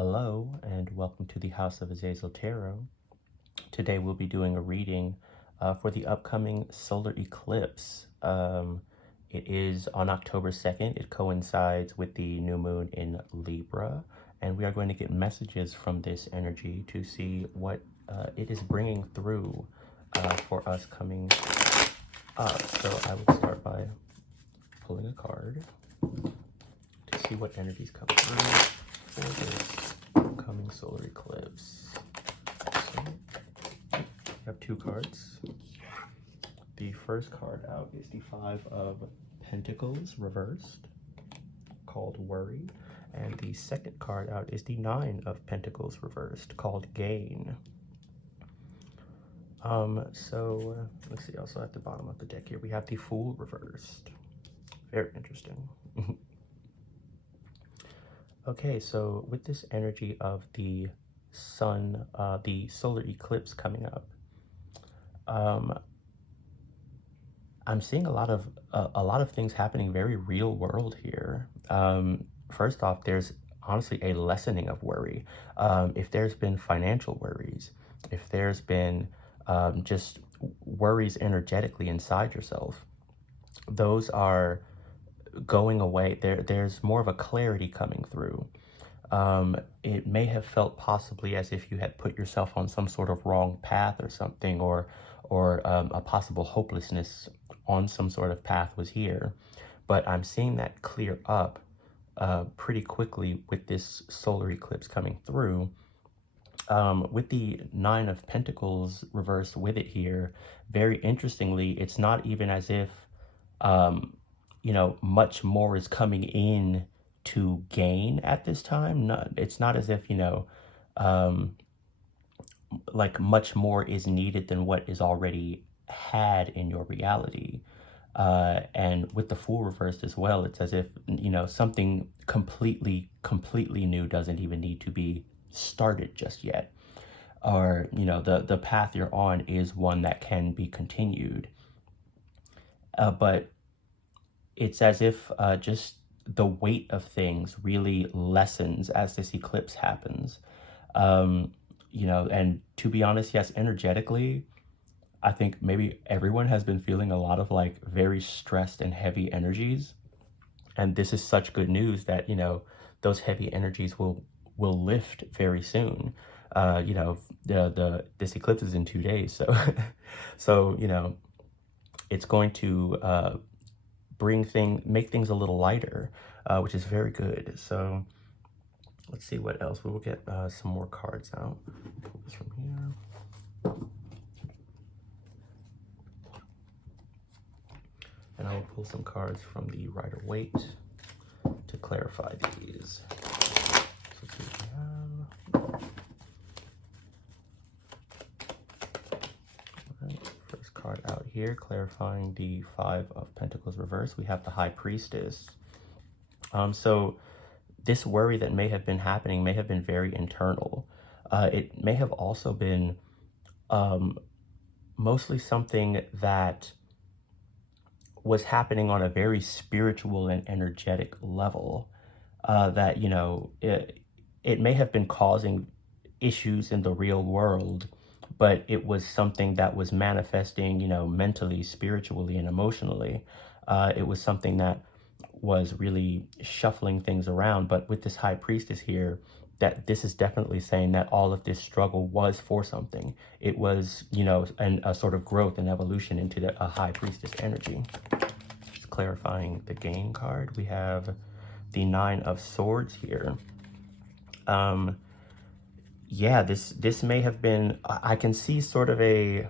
Hello and welcome to the House of Azazel Tarot. Today we'll be doing a reading for the upcoming solar eclipse. It is on October 2nd. It coincides with the new moon in Libra, and we are going to get messages from this energy to see what it is bringing through for us coming up. So I would start by pulling a card to see what energies come through for this upcoming solar eclipse. So we have two cards. The first card out is the Five of Pentacles reversed, called Worry. And the second card out is the Nine of Pentacles reversed, called Gain. Let's see, also at the bottom of the deck here, we have the Fool reversed. Very interesting. Okay, so with this energy of the sun, the solar eclipse coming up, I'm seeing a lot of things happening very real world here. First off, there's honestly a lessening of worry. If there's been financial worries, if there's been just worries energetically inside yourself, those are going away. There's more of a clarity coming through. It may have felt possibly as if you had put yourself on some sort of wrong path or something, or a possible hopelessness on some sort of path was here. But I'm seeing that clear up pretty quickly with this solar eclipse coming through. With the Nine of Pentacles reversed with it here, very interestingly, it's not even as if much more is coming in to gain at this time. It's not as if, like much more is needed than what is already had in your reality. And with the Fool reversed as well, it's as if, something completely new doesn't even need to be started just yet. Or, the path you're on is one that can be continued. But it's as if just the weight of things really lessens as this eclipse happens. And to be honest, yes, energetically, I think maybe everyone has been feeling a lot of like very stressed and heavy energies. And this is such good news that, those heavy energies will lift very soon. This eclipse is in 2 days. So, it's going to make things a little lighter, which is very good. So let's see what else. We will get some more cards out. Pull this from here. And I will pull some cards from the Rider-Waite to clarify these. So let's see what we have. All right, first card out here, clarifying the Five of Pentacles reverse. We have the High Priestess. So this worry that may have been happening may have been very internal. It may have also been mostly something that was happening on a very spiritual and energetic level, that, it may have been causing issues in the real world, but it was something that was manifesting, mentally, spiritually, and emotionally. It was something that was really shuffling things around. But with this High Priestess here, that this is definitely saying that all of this struggle was for something. It was, a sort of growth and evolution into a High Priestess energy. Just clarifying the Gain card, we have the Nine of Swords here. Yeah, this may have been, I can see sort of a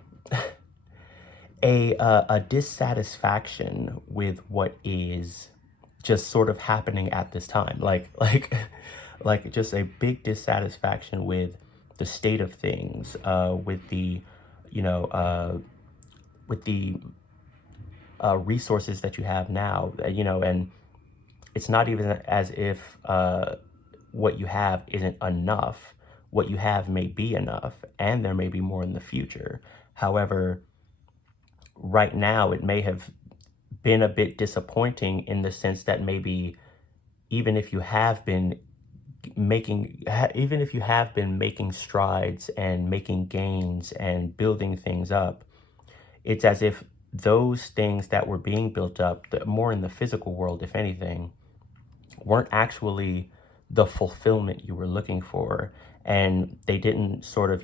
dissatisfaction with what is just sort of happening at this time, like just a big dissatisfaction with the state of things, with the resources that you have now, and it's not even as if what you have isn't enough. What you have may be enough, and there may be more in the future. However, right now it may have been a bit disappointing in the sense that maybe even if you have been even if you have been making strides and making gains and building things up, it's as if those things that were being built up, more in the physical world, if anything, weren't actually the fulfillment you were looking for. And they didn't sort of,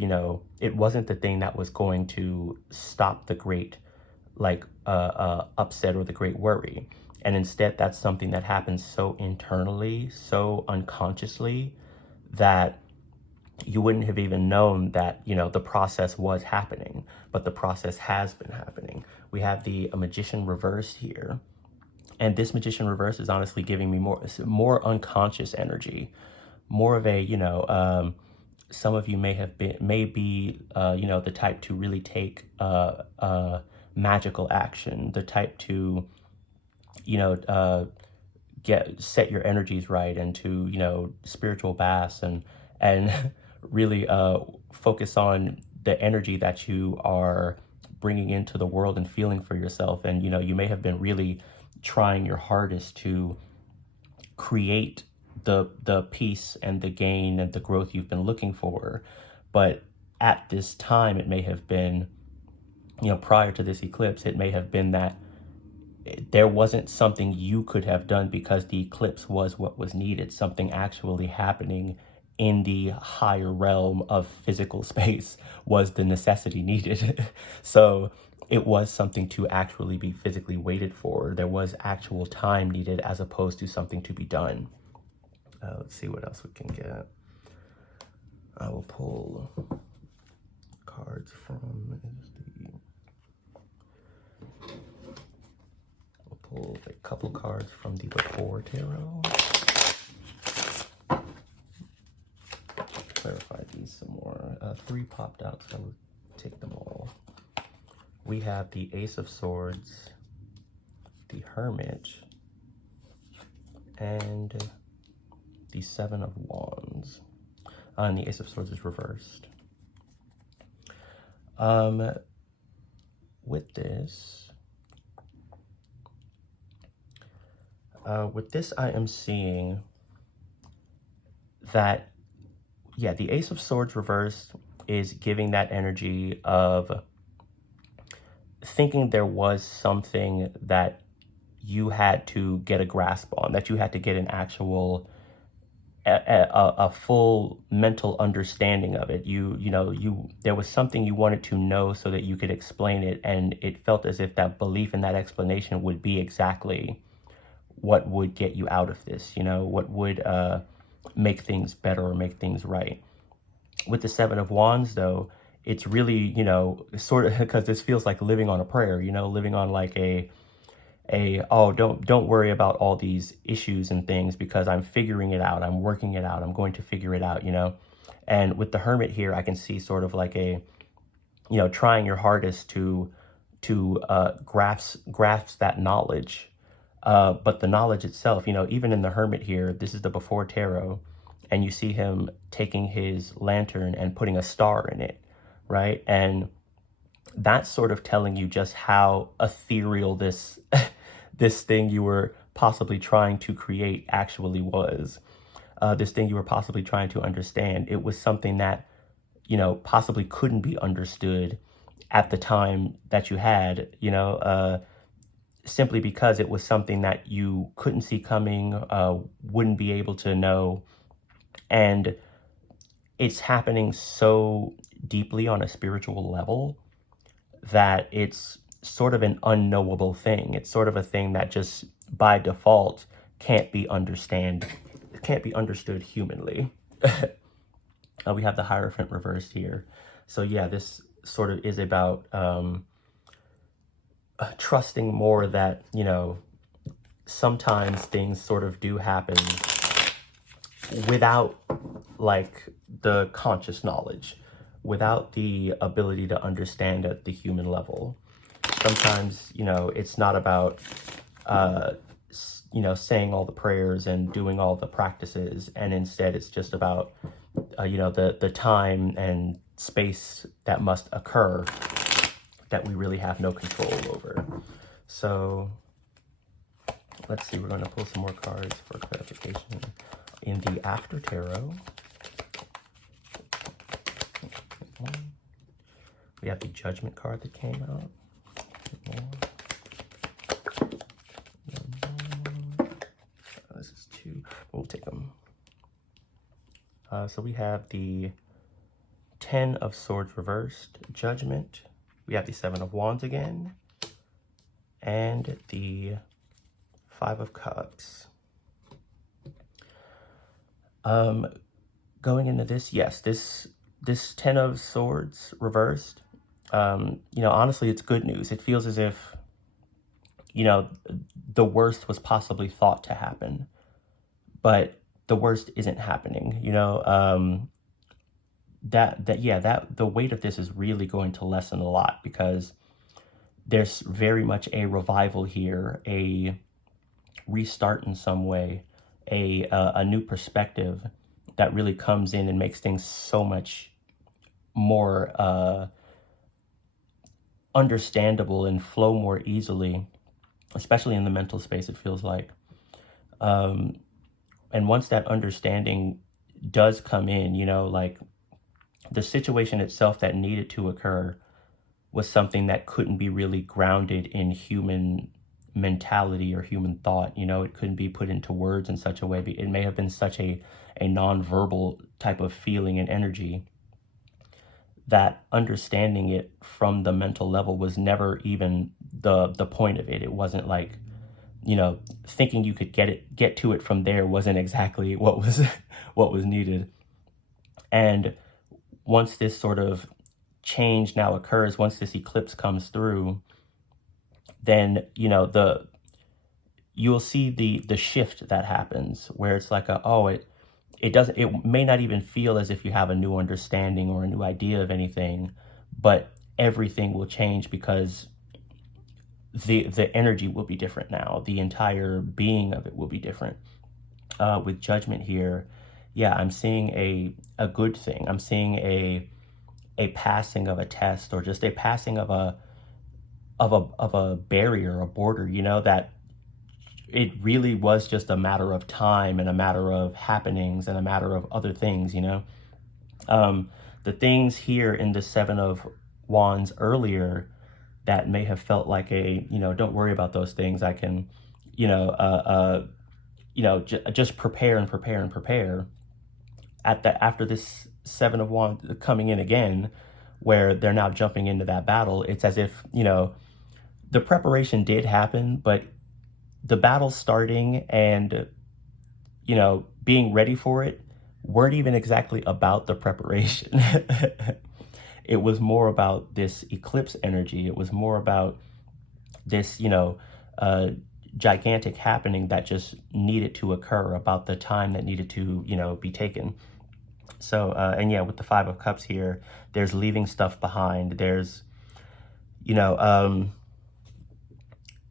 it wasn't the thing that was going to stop the great, upset or the great worry. And instead, that's something that happens so internally, so unconsciously, that you wouldn't have even known that, the process was happening, but the process has been happening. We have the Magician reversed here. And this Magician reverse is honestly giving me more unconscious energy, more of a, some of you may be, the type to really take magical action, the type to, set your energies right, and to, spiritual baths, and really focus on the energy that you are bringing into the world and feeling for yourself. And, you may have been really trying your hardest to create the peace and the gain and the growth you've been looking for. But at this time, it may have been, prior to this eclipse, it may have been that there wasn't something you could have done because the eclipse was what was needed, something actually happening in the higher realm of physical space was the necessity needed. So it was something to actually be physically waited for. There was actual time needed as opposed to something to be done. Let's see what else we can get. I will pull cards from we'll pull a couple cards from the Before Tarot. Clarify these some more. 3 popped out, so I will take them all. We have the Ace of Swords, the Hermit, and the Seven of Wands. And the Ace of Swords is reversed. With this, I am seeing that, the Ace of Swords reversed is giving that energy of thinking there was something that you had to get a grasp on, that you had to get an actual, a full mental understanding of it. There was something you wanted to know so that you could explain it, and it felt as if that belief in that explanation would be exactly what would get you out of this, what would make things better or make things right. With the Seven of Wands, though, it's really, sort of, because this feels like living on a prayer, living on like don't worry about all these issues and things because I'm figuring it out. I'm working it out. I'm going to figure it out, And with the Hermit here, I can see sort of like trying your hardest to grasp that knowledge. But the knowledge itself, even in the Hermit here, this is the Before Tarot, and you see him taking his lantern and putting a star in it, right? And that's sort of telling you just how ethereal this this thing you were possibly trying to create actually was. This thing you were possibly trying to understand. It was something that, possibly couldn't be understood at the time that you had, simply because it was something that you couldn't see coming, wouldn't be able to know. And it's happening so deeply on a spiritual level that it's sort of an unknowable thing. It's sort of a thing that just by default can't be understood humanly. We have the Hierophant reversed here. So this sort of is about trusting more that, sometimes things sort of do happen without like the conscious knowledge, without the ability to understand at the human level. Sometimes, it's not about, saying all the prayers and doing all the practices. And instead it's just about, the time and space that must occur that we really have no control over. So let's see, we're going to pull some more cards for clarification. In the After Tarot, we have the Judgment card that came out. This is 2. We'll take them. So we have the 10 of Swords reversed, Judgment. We have the 7 of Wands again, and the 5 of Cups. Going into this, yes, this 10 of Swords reversed, honestly, it's good news. It feels as if, the worst was possibly thought to happen, but the worst isn't happening, the weight of this is really going to lessen a lot, because there's very much a revival here, a restart in some way, a new perspective that really comes in and makes things so much more understandable and flow more easily, especially in the mental space, it feels like. And once that understanding does come in, like the situation itself that needed to occur was something that couldn't be really grounded in human mentality or human thought. It couldn't be put into words in such a way. It may have been such a non-verbal type of feeling and energy that understanding it from the mental level was never even the point of it. It wasn't like, thinking you could get to it from there wasn't exactly what was needed. And once this sort of change now occurs, once this eclipse comes through, then you'll see the shift that happens, where it's like it may not even feel as if you have a new understanding or a new idea of anything, but everything will change, because the energy will be different now. The entire being of it will be different. With Judgment here, I'm seeing a good thing. I'm seeing a passing of a test, or just a passing of a barrier, a border, that it really was just a matter of time and a matter of happenings and a matter of other things, the things here in the 7 of Wands earlier that may have felt like don't worry about those things. I can, just prepare and prepare and prepare. After this 7 of Wands coming in again, where they're now jumping into that battle, it's as if, the preparation did happen, but the battle starting and, being ready for it weren't even exactly about the preparation. It was more about this eclipse energy. It was more about this, gigantic happening that just needed to occur, about the time that needed to, be taken. So, with the 5 of Cups here, there's leaving stuff behind. There's,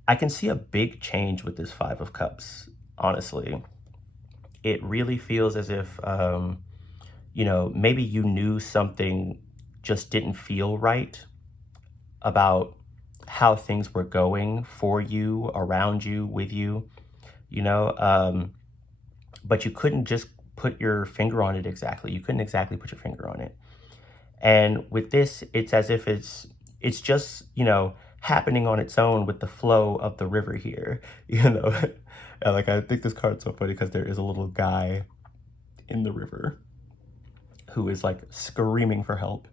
I can see a big change with this 5 of Cups, honestly. It really feels as if, maybe you knew something just didn't feel right about how things were going for you, around you, with you, but you couldn't just put your finger on it exactly. You couldn't exactly put your finger on it. And with this, it's as if it's just, happening on its own with the flow of the river here, And like, I think this card's so funny because there is a little guy in the river who is like screaming for help.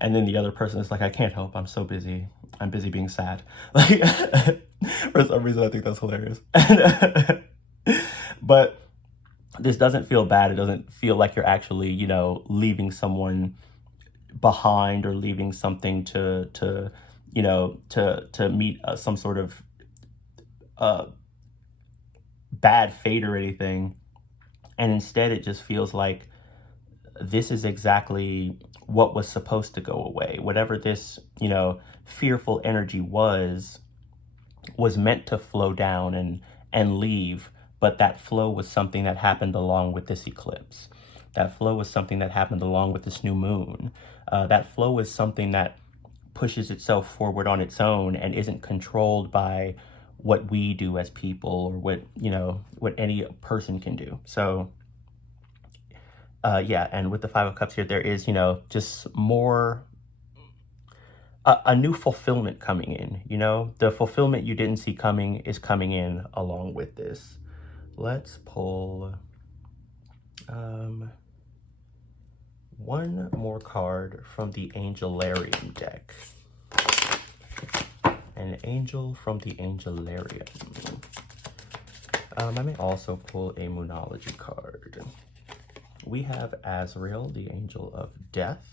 And then the other person is like, I can't help. I'm so busy. I'm busy being sad. Like, for some reason, I think that's hilarious. But this doesn't feel bad. It doesn't feel like you're actually, leaving someone behind, or leaving something to meet some sort of bad fate or anything. And instead, it just feels like this is exactly what was supposed to go away. Whatever this, fearful energy was meant to flow down and leave. But that flow was something that happened along with this eclipse. That flow was something that happened along with this new moon. That flow is something that pushes itself forward on its own and isn't controlled by what we do as people, or what any person can do. So Yeah, and with the Five of Cups here, there is, just more, a new fulfillment coming in, The fulfillment you didn't see coming is coming in along with this. Let's pull one more card from the Angelarium deck. An angel from the Angelarium. I may also pull a Moonology card. We have Azrael, the angel of death.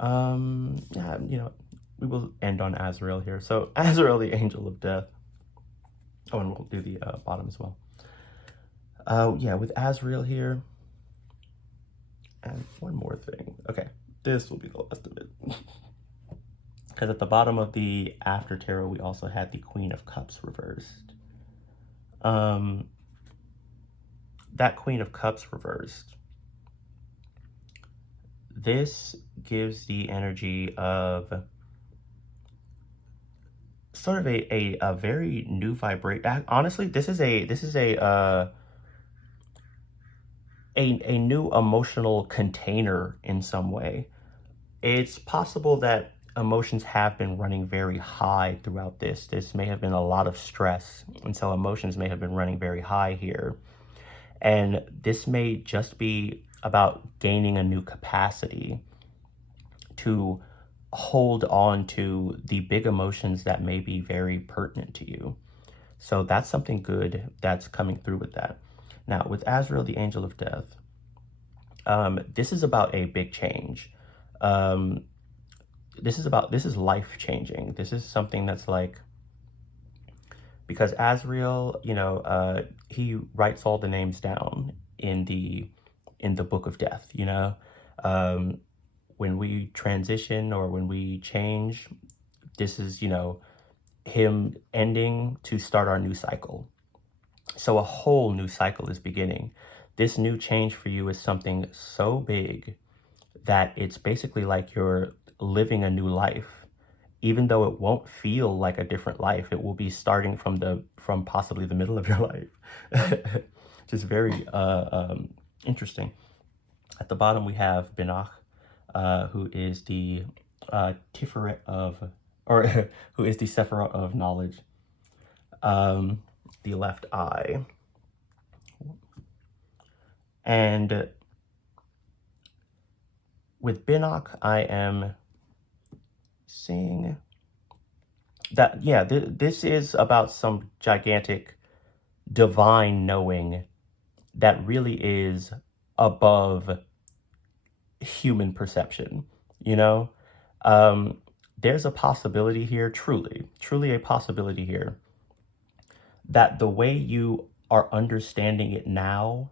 Yeah, we will end on Azrael here. So Azrael, the angel of death. Oh, and we'll do the bottom as well. Yeah, with Azrael here. And one more thing. Okay, this will be the last of it. Because at the bottom of the After Tarot, we also had the Queen of Cups reversed. That Queen of Cups reversed, this gives the energy of sort of a very new vibration. Honestly, this is a new emotional container in some way. It's possible that emotions have been running very high throughout this. This may have been a lot of stress, and so emotions may have been running very high here. And this may just be about gaining a new capacity to hold on to the big emotions that may be very pertinent to you. So that's something good that's coming through with that. Now, with Azrael, the angel of death, this is about a big change. This is life changing. This is something that's like, because Azrael, he writes all the names down in the book of death, when we transition or when we change, this is, him ending to start our new cycle. So a whole new cycle is beginning. This new change for you is something so big that it's basically like you're living a new life. Even though it won't feel like a different life, it will be starting from possibly the middle of your life. Just very interesting. At the bottom we have Binach, who is the Tiferet of, or who is the Sephirah of knowledge. The left eye. And with Binach, I am seeing that, yeah, this is about some gigantic divine knowing that really is above human perception, there's a possibility here, truly a possibility here, that the way you are understanding it now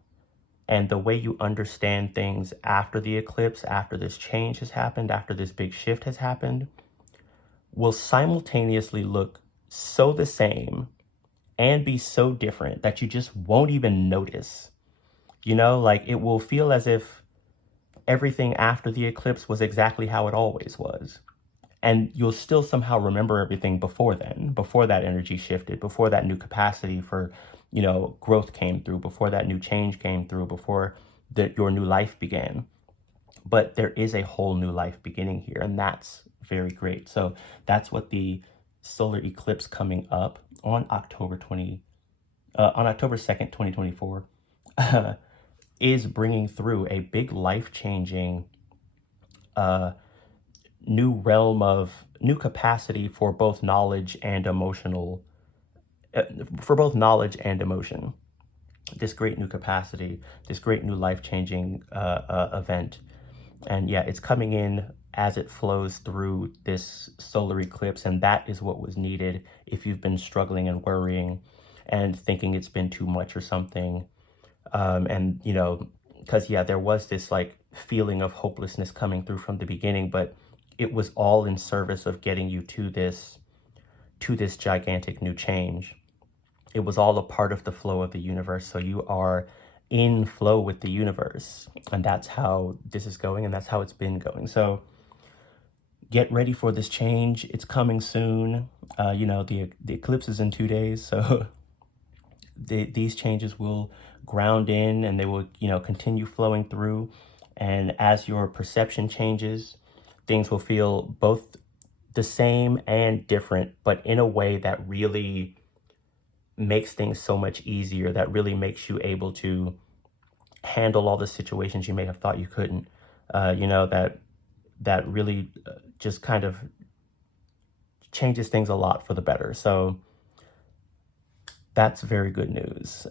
and the way you understand things after the eclipse, after this change has happened, after this big shift has happened, will simultaneously look so the same and be so different that you just won't even notice. Like it will feel as if everything after the eclipse was exactly how it always was. And you'll still somehow remember everything before then, before that energy shifted, before that new capacity for, growth came through, before that new change came through, before your new life began. But there is a whole new life beginning here, and that's very great. So that's what the solar eclipse coming up on October 2nd, 2024, is bringing through a big life-changing new realm of new capacity for both knowledge and emotional, for both knowledge and emotion. This great new capacity, this great new life-changing event. And yeah, it's coming in as it flows through this solar eclipse, and that is what was needed if you've been struggling and worrying and thinking it's been too much or something. And, because, yeah, there was this like feeling of hopelessness coming through from the beginning, but it was all in service of getting you to this gigantic new change. It was all a part of the flow of the universe. So you are in flow with the universe, and that's how this is going, and that's how it's been going. So get ready for this change. It's coming soon. The eclipse is in 2 days, so these changes will ground in, and they will, continue flowing through. And as your perception changes, things will feel both the same and different, but in a way that really makes things so much easier, that really makes you able to handle all the situations you may have thought you couldn't. That really just kind of changes things a lot for the better. So that's very good news.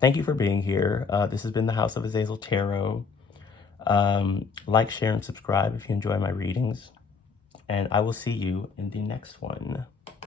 Thank you for being here. This has been the House of Azazel Tarot. Like, share, and subscribe if you enjoy my readings. And I will see you in the next one.